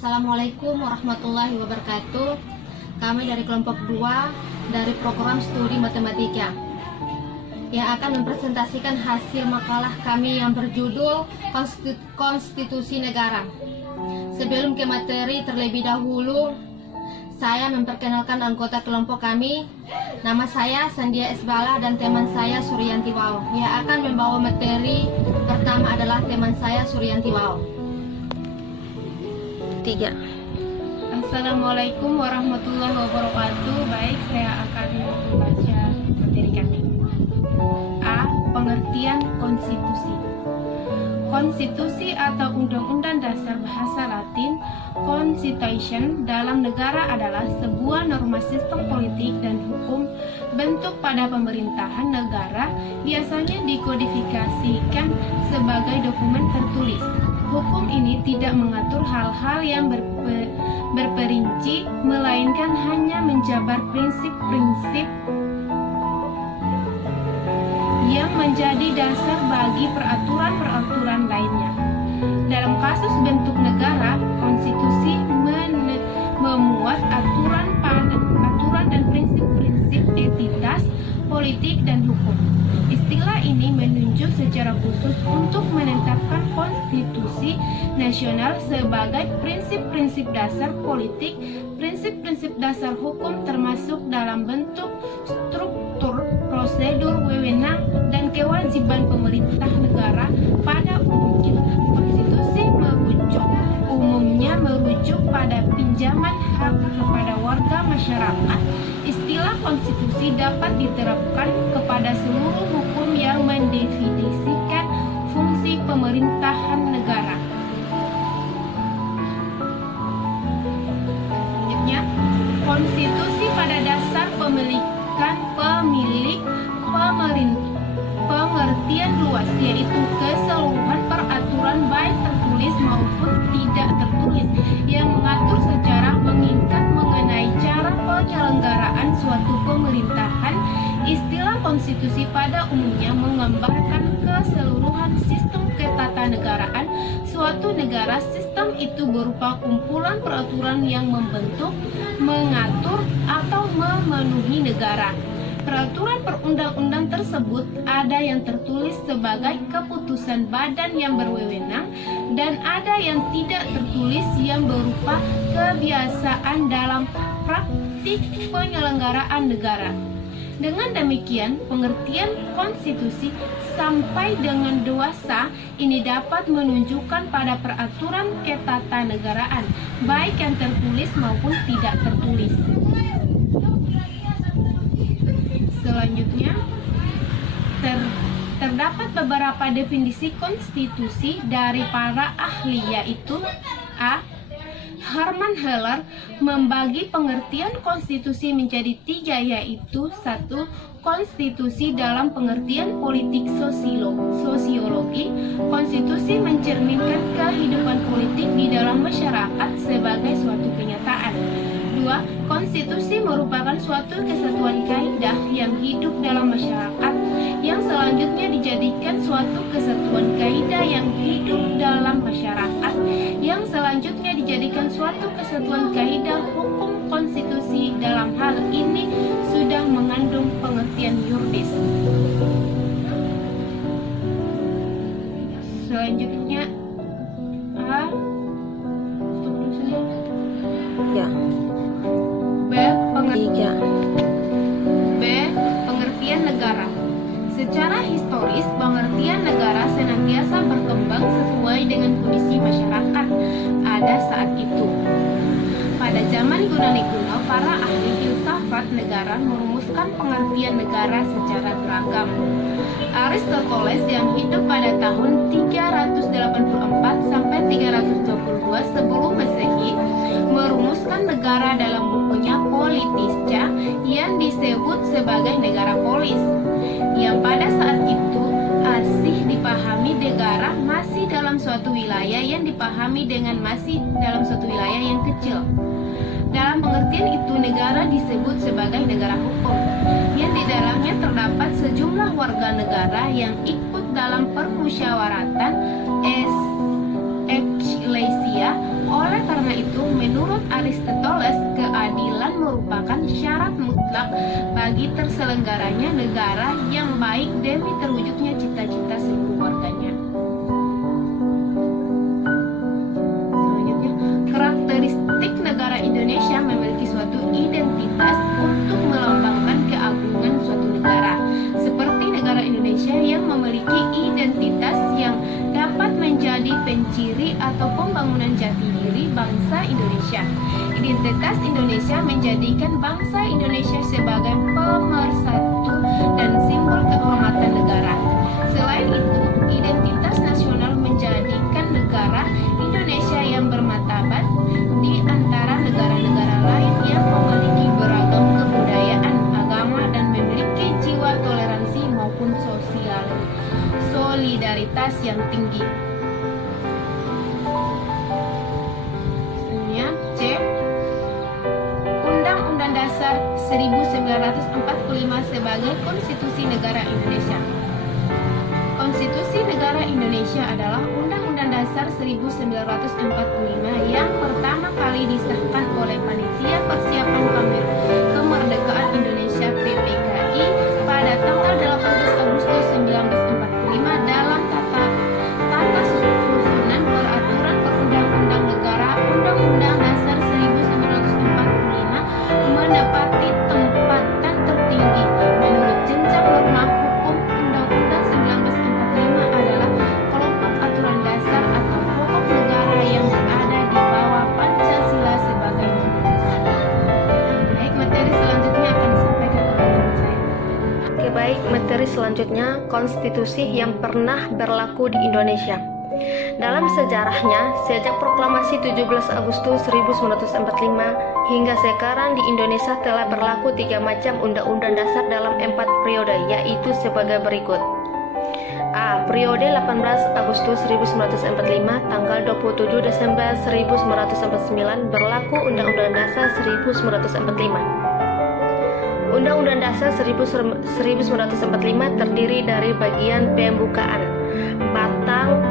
Assalamualaikum warahmatullahi wabarakatuh. Kami dari kelompok 2 dari program studi matematika yang akan mempresentasikan hasil makalah kami yang berjudul Konstitusi Negara. Sebelum ke materi terlebih dahulu, saya memperkenalkan anggota kelompok kami. Nama saya Sandia Esbala dan teman saya Suryanti Wao. Yang akan membawa materi pertama adalah teman saya Suryanti Wao. 3. Assalamualaikum warahmatullahi wabarakatuh. Baik, saya akan membaca materi kami. A. Pengertian konstitusi. Konstitusi atau Undang-Undang Dasar Bahasa Latin, Constitution, dalam negara adalah sebuah norma sistem politik dan hukum bentuk pada pemerintahan negara, biasanya dikodifikasikan sebagai dokumen tertulis. Hukum ini tidak mengatur hal-hal yang berperinci, melainkan hanya menjabar prinsip-prinsip yang menjadi dasar bagi peraturan-peraturan lainnya. Dalam kasus bentuk negara, konstitusi memuat aturan dan prinsip-prinsip etitas, politik, dan hukum. Istilah ini menunjuk secara khusus untuk menetapkan konstitusi nasional sebagai prinsip-prinsip dasar politik, prinsip-prinsip dasar hukum termasuk dalam bentuk struktur, prosedur, wewenang, dan kewajiban pemerintah negara pada umumnya. Konstitusi umumnya merujuk pada pinjaman hak kepada warga masyarakat. Istilah konstitusi dapat diterapkan kepada seluruh hukum yang mendefinisikan fungsi pemerintahan negara. Selanjutnya, konstitusi pada dasar pemilik pengertian luas, yaitu keseluruhan peraturan baik tertulis maupun tidak tertulis yang mengatur secara mengikat mengenai cara penyelenggaraan suatu pemerintahan. Istilah konstitusi pada umumnya menggambarkan keseluruhan sistem ketatanegaraan suatu negara. Sistem itu berupa kumpulan peraturan yang membentuk, mengatur, atau memenuhi negara. Peraturan perundang-undang tersebut ada yang tertulis sebagai keputusan badan yang berwenang dan ada yang tidak tertulis yang berupa kebiasaan dalam praktik penyelenggaraan negara. Dengan demikian, pengertian konstitusi sampai dengan dewasa ini dapat menunjukkan pada peraturan ketatanegaraan, baik yang tertulis maupun tidak tertulis. Selanjutnya, terdapat beberapa definisi konstitusi dari para ahli, yaitu A. Herman Heller membagi pengertian konstitusi menjadi 3, yaitu 1. Konstitusi dalam pengertian politik sosiologi. Konstitusi mencerminkan kehidupan politik di dalam masyarakat sebagai suatu kenyataan. 2. Konstitusi merupakan suatu kesatuan kaidah yang hidup dalam masyarakat, yang selanjutnya dijadikan suatu kesatuan kaidah yang hidup dalam masyarakat, yang selanjutnya dijadikan suatu kesatuan kaidah hukum. Konstitusi dalam hal ini sudah mengandung pengertian yuridis. Selanjutnya, B. Pengertian negara. Secara historis, pengertian negara senantiasa berkembang sesuai dengan kondisi masyarakat pada saat itu. Pada zaman Yunani kuno, para ahli filsafat negara merumuskan pengertian negara secara beragam. Aristoteles yang hidup pada tahun 384 sampai 322 sebelum Masehi merumuskan negara dalam bukunya Politisca yang disebut sebagai negara polis, yang pada saat itu asih dipahami negara masih dalam suatu wilayah yang dipahami dengan masih dalam suatu wilayah yang kecil. Dalam pengertian itu, negara disebut sebagai negara hukum, yang di dalamnya terdapat sejumlah warga negara yang ikut dalam permusyawaratan eklesia. Oleh karena itu, itu, menurut Aristoteles, keadilan merupakan syarat mutlak bagi terselenggaranya negara yang baik demi terwujudnya cita-cita seluruh warganya. Selanjutnya, karakteristik negara Indonesia memiliki suatu identitas untuk melambangkan keagungan suatu negara. Seperti negara Indonesia yang memiliki identitas yang dapat menjadi penciri atau pembangunan jati diri bangsa Indonesia. Identitas Indonesia menjadikan bangsa Indonesia sebagai pemersatu dan simbol kehormatan negara. Selain itu, identitas nasional menjadikan negara Indonesia yang bermartabat di antara negara-negara lain yang memiliki beragam kebudayaan, agama, dan memiliki jiwa toleransi maupun solidaritas yang tinggi. Selanjutnya, C. Undang-Undang Dasar 1945 sebagai Konstitusi Negara Indonesia. Konstitusi Negara Indonesia adalah Undang-Undang Dasar 1945 yang pertama kali disahkan oleh Panitia Persiapan Kemerdekaan Indonesia PPKI pada tanggal 18 Agustus 1945 dalam tata susunan peraturan perundang-undang negara. Undang-Undang Dasar 1945 menepati tempatan tertinggi menurut jenjang norma hukum. Undang-Undang 1945 adalah kelompok aturan dasar atau pokok negara yang berada di bawah Pancasila sebagai undang dasar. Baik, materi selanjutnya akan disampaikan oleh teman saya. Baik, materi selanjutnya konstitusi yang pernah berlaku di Indonesia. Dalam sejarahnya, sejak proklamasi 17 Agustus 1945 hingga sekarang di Indonesia telah berlaku 3 macam undang-undang dasar dalam 4 periode, yaitu sebagai berikut. A. Periode 18 Agustus 1945 tanggal 27 Desember 1949 berlaku Undang-Undang Dasar 1945. Undang-Undang Dasar 1945 terdiri dari bagian pembukaan, batang,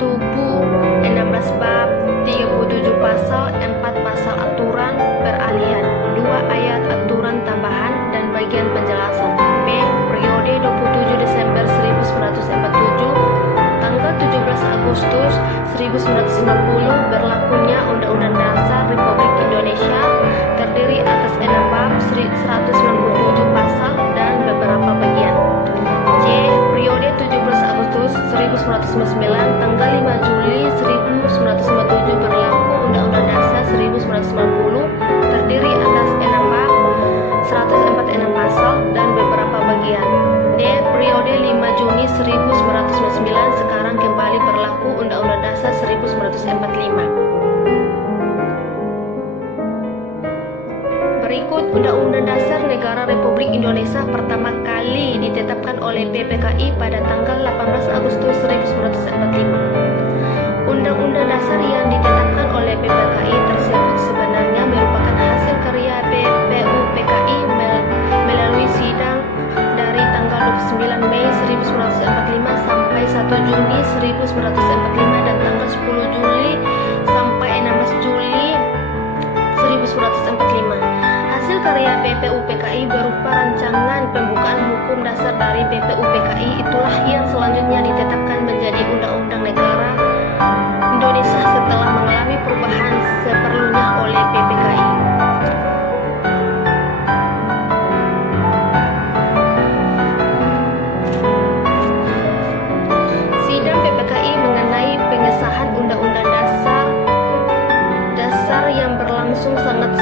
tubuh, 16 bab, 37 pasal, 4 pasal aturan peralihan, 2 ayat aturan tambahan, dan bagian penjelasan. B. Periode 27 Desember 1947 tanggal 17 Agustus 1950 berlakunya Undang-Undang Dasar Republik Indonesia terdiri atas 6 bab, 197 pasal, dan beberapa bagian. C. Periode 17 Agustus 1999 tanggal 5 Juli 1957 berlaku Undang-Undang Dasar 1990 terdiri atas 6 bab, 146 pasal, dan beberapa bagian. D. Periode 5 Juni 1999 sekarang kembali berlaku Undang-Undang Dasar 1945. Berikut Undang-Undang Dasar Negara Republik Indonesia pertama kali ditetapkan oleh PPKI pada tanggal 18 Agustus 1945. Undang-Undang Dasar yang ditetapkan oleh PPKI tersebut sebenarnya merupakan hasil karya BPUPKI melalui sidang dari tanggal 29 Mei 1945 sampai 1 Juni 1945 dan tanggal 10 Juli sampai 16 Juli 1945. Hasil karya BPUPKI berupa rancangan pembukaan hukum dasar dari BPUPKI itulah yang selanjutnya ditetapkan menjadi Undang-Undang Negara Indonesia setelah mengalami perubahan seperlunya oleh PPKI. Sidang PPKI mengenai pengesahan Undang-Undang Dasar yang berlangsung sangat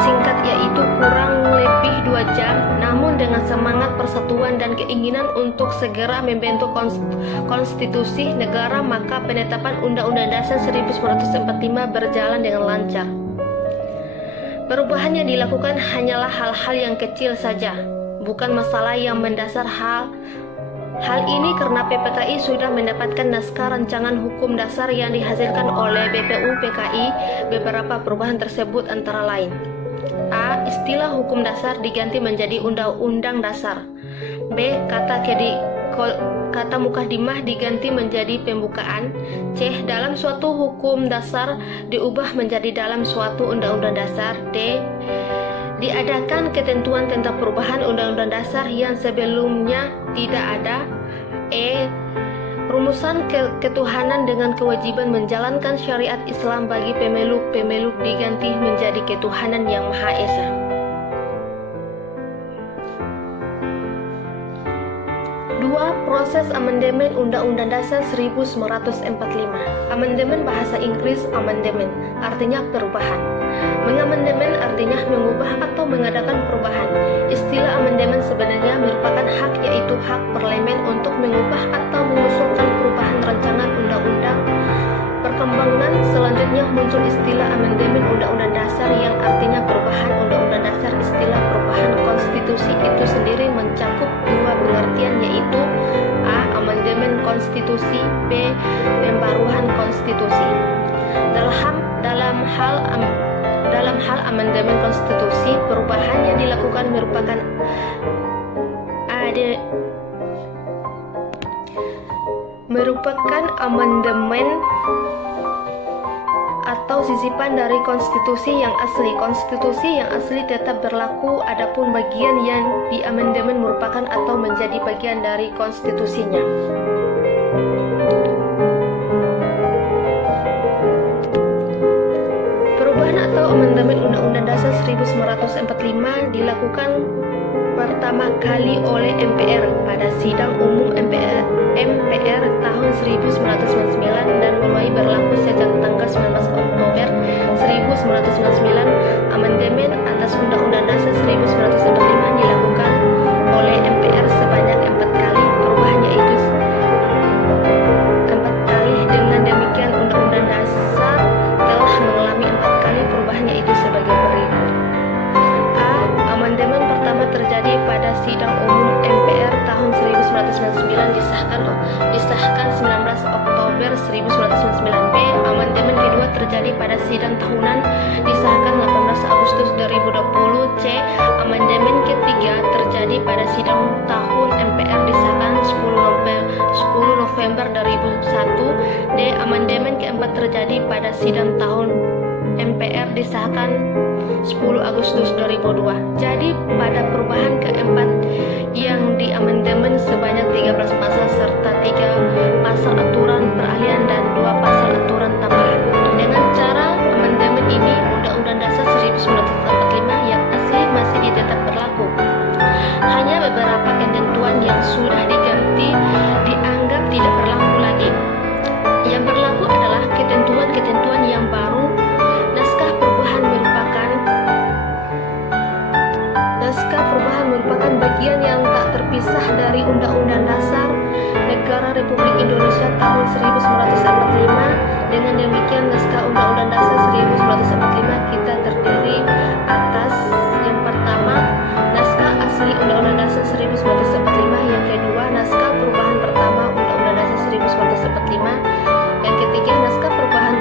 singkat, yaitu kurang lebih 2 jam, namun dengan semangat persatuan dan keinginan untuk segera membentuk konstitusi negara, maka penetapan Undang-Undang Dasar 1945 berjalan dengan lancar. Perubahan yang dilakukan hanyalah hal-hal yang kecil saja, bukan masalah yang mendasar. Hal ini karena PPKI sudah mendapatkan naskah rancangan hukum dasar yang dihasilkan oleh BPUPKI. Beberapa perubahan tersebut antara lain: A. Istilah hukum dasar diganti menjadi Undang-Undang Dasar. B. Kata kata mukaddimah diganti menjadi pembukaan. C. Dalam suatu hukum dasar diubah menjadi dalam suatu undang-undang dasar. D. Diadakan ketentuan tentang perubahan undang-undang dasar yang sebelumnya tidak ada. E. Rumusan ketuhanan dengan kewajiban menjalankan syariat Islam bagi pemeluk diganti menjadi ketuhanan yang Maha Esa. Dua, proses amandemen Undang-Undang Dasar 1945. Amandemen bahasa Inggris amendment, artinya perubahan. Mengamandemen artinya mengubah atau mengadakan perubahan. Istilah amandemen sebenarnya merupakan hak, yaitu hak parlemen untuk mengubah atau mengusulkan perubahan rancangan undang-undang. Perkembangan selanjutnya muncul istilah amandemen Undang-Undang Dasar yang artinya perubahan Undang-Undang Dasar. Istilah perubahan konstitusi itu sendiri mencakup dua pengertian, yaitu A. Amandemen konstitusi, B. Pembaruan konstitusi. Dalam hal amandemen konstitusi, perubahan yang dilakukan merupakan amandemen atau sisipan dari konstitusi yang asli. Konstitusi yang asli tetap berlaku, adapun bagian yang diamandemen merupakan atau menjadi bagian dari konstitusinya. Perubahan atau amandemen Undang-Undang Dasar 1945 dilakukan pertama kali oleh MPR pada sidang umum MPR tahun 1999 dan mulai berlaku sejak tanggal 19 Oktober 1999. Amandemen atas Undang-Undang Dasar 1945 dilakukan oleh MPR sebanyak 4 kali. Perubahannya itu 4 kali. Dengan demikian Undang-Undang Dasar telah mengalami 4 kali perubahannya itu sebagai berikut. A. Amandemen pertama terjadi pada sidang umum MPR tahun 1999 disahkan 19 Oktober 1999. B. Amandemen kedua terjadi pada sidang tahunan disahkan 18 Agustus 2020. C. Amandemen ketiga terjadi pada sidang tahun MPR disahkan 10 November 2001. D. Amandemen keempat terjadi pada sidang tahun MPR disahkan 10 Agustus 2002. Jadi pada perubahan keempat yang diamandemen sebanyak 13 pasal serta 3 pasal aturan peralihan dan 2 pasal aturan tambahan. Dengan cara amandemen ini Undang-Undang Dasar 1945 yang asli masih tetap berlaku. Hanya beberapa ketentuan yang sudah diganti dianggap tidak berlaku lagi. Yang berlaku adalah ketentuan-ketentuan yang baru. Naskah perubahan merupakan bagian yang tak terpisah dari Undang-Undang Dasar Negara Republik Indonesia tahun 1945. Dengan demikian naskah Undang-Undang Dasar 1945 kita terdiri atas yang pertama, naskah asli Undang-Undang Dasar 1945, yang kedua, naskah perubahan pertama Undang-Undang Dasar 1945, yang ketiga, naskah perubahan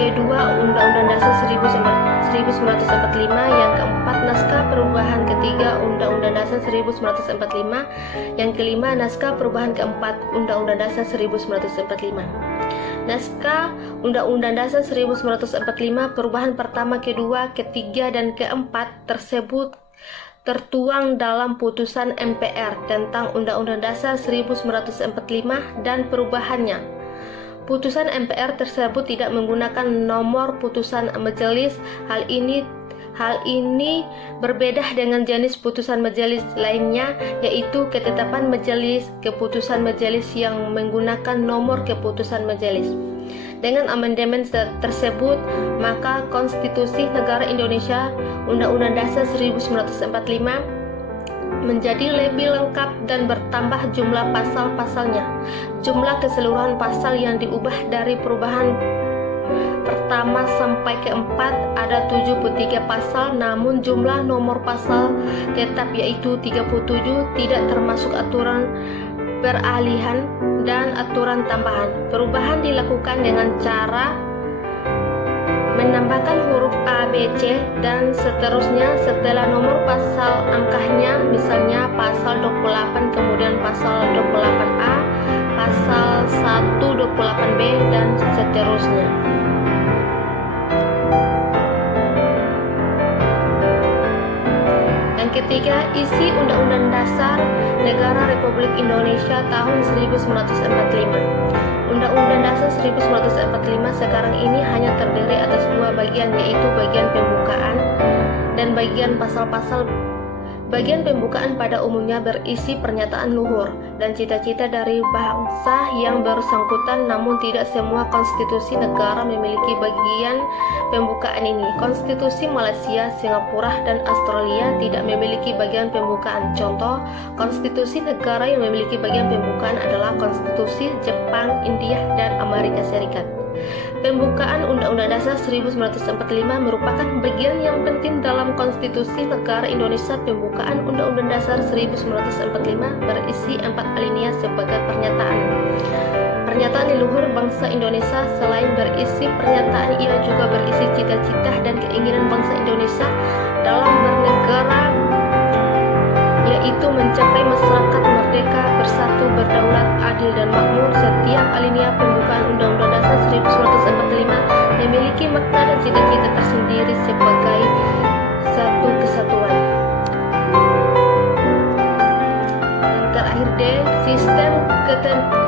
kedua Undang-Undang Dasar 1945, yang keempat, naskah perubahan ketiga Undang-Undang Dasar 1945, yang kelima, naskah perubahan keempat Undang-Undang Dasar 1945. Naskah Undang-Undang Dasar 1945 perubahan pertama, kedua, ketiga, dan keempat tersebut tertuang dalam putusan MPR tentang Undang-Undang Dasar 1945 dan perubahannya. Putusan MPR tersebut tidak menggunakan nomor putusan majelis. Hal ini berbeda dengan jenis putusan majelis lainnya, yaitu ketetapan majelis, keputusan majelis yang menggunakan nomor keputusan majelis. Dengan amandemen tersebut, maka Konstitusi Negara Indonesia Undang-Undang Dasar 1945 menjadi lebih lengkap dan bertambah jumlah pasal-pasalnya. Jumlah keseluruhan pasal yang diubah dari perubahan pertama sampai keempat ada 73 pasal, namun jumlah nomor pasal tetap yaitu 37, tidak termasuk aturan peralihan dan aturan tambahan. Perubahan dilakukan dengan cara menambahkan huruf A, B, B, C, dan seterusnya setelah nomor pasal angkanya, misalnya pasal 28, kemudian pasal 28A, pasal 128B, dan seterusnya. Yang ketiga, isi Undang-Undang Dasar Negara Republik Indonesia tahun 1945. Undang-Undang Dasar 1945 sekarang ini hanya terdiri atas dua bagian, yaitu bagian pembukaan dan bagian pasal-pasal. Bagian pembukaan pada umumnya berisi pernyataan luhur dan cita-cita dari bangsa yang bersangkutan, namun tidak semua konstitusi negara memiliki bagian pembukaan ini. Konstitusi Malaysia, Singapura, dan Australia tidak memiliki bagian pembukaan. Contoh, konstitusi negara yang memiliki bagian pembukaan adalah konstitusi Jepang, India, dan Amerika Serikat. Pembukaan Undang-Undang Dasar 1945 merupakan bagian yang penting dalam Konstitusi Negara Indonesia. Pembukaan Undang-Undang Dasar 1945 berisi 4 alinea sebagai pernyataan. Pernyataan leluhur bangsa Indonesia. Selain berisi pernyataan, ia juga berisi cita-cita dan keinginan bangsa Indonesia dalam bernegara, yaitu mencapai masyarakat merdeka, bersatu, berdaulat, adil, dan makmur. Setiap alinea pembukaan Undang-Undang Dasar 1945 memiliki makna dan cita-cita tersendiri sebagai satu kesatuan. Dan terakhir D, sistem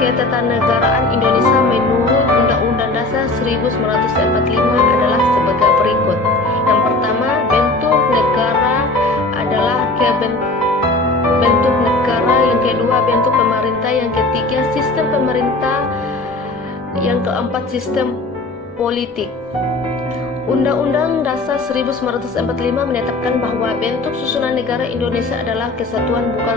ketatanegaraan Indonesia menurut Undang-Undang Dasar 1945 adalah sebagai berikut. Yang pertama, bentuk negara adalah bentuk negara. Yang kedua, bentuk pemerintah. Yang ketiga, sistem pemerintah. Yang keempat, sistem politik. Undang-Undang Dasar 1945 menetapkan bahwa bentuk susunan negara Indonesia adalah kesatuan bukan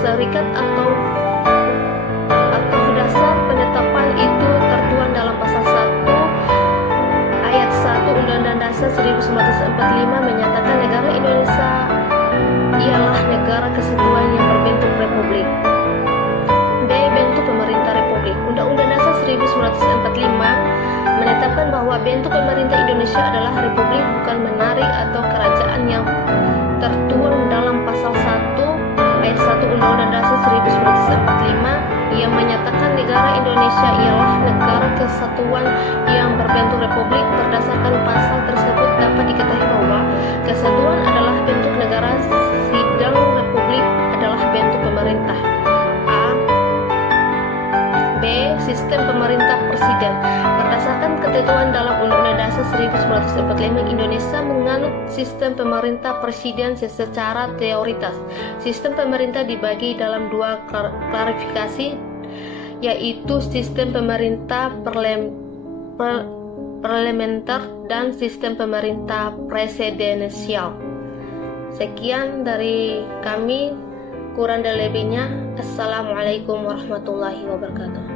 serikat atau dasar. Penetapan itu tertuang dalam pasal 1 ayat 1 Undang-Undang Dasar 1945 menyatakan negara Indonesia ialah negara kesatuan yang berbentuk republik. B. Bentuk pemerintah republik. Undang-Undang Dasar 1945 menetapkan bahwa bentuk pemerintah Indonesia adalah republik, bukan menari atau kerajaan, yang tertuang dalam pasal 1 ayat 1 Undang-Undang Dasar 1945 yang menyatakan negara Indonesia ialah negara kesatuan yang berbentuk republik. Berdasarkan pasal tersebut dapat diketahui bahwa kesatuan adalah bentuk negara, sedang republik adalah bentuk pemerintah. A. B. Sistem pemerintah presiden. Berdasarkan ketentuan dalam Undang-Undang Dasar 1945, Indonesia menganut sistem pemerintah presiden secara teoritis. Sistem pemerintah dibagi dalam dua klasifikasi, yaitu sistem pemerintah parlementer dan sistem pemerintah presidensial. Sekian dari kami, kurang dan lebihnya. Assalamualaikum warahmatullahi wabarakatuh.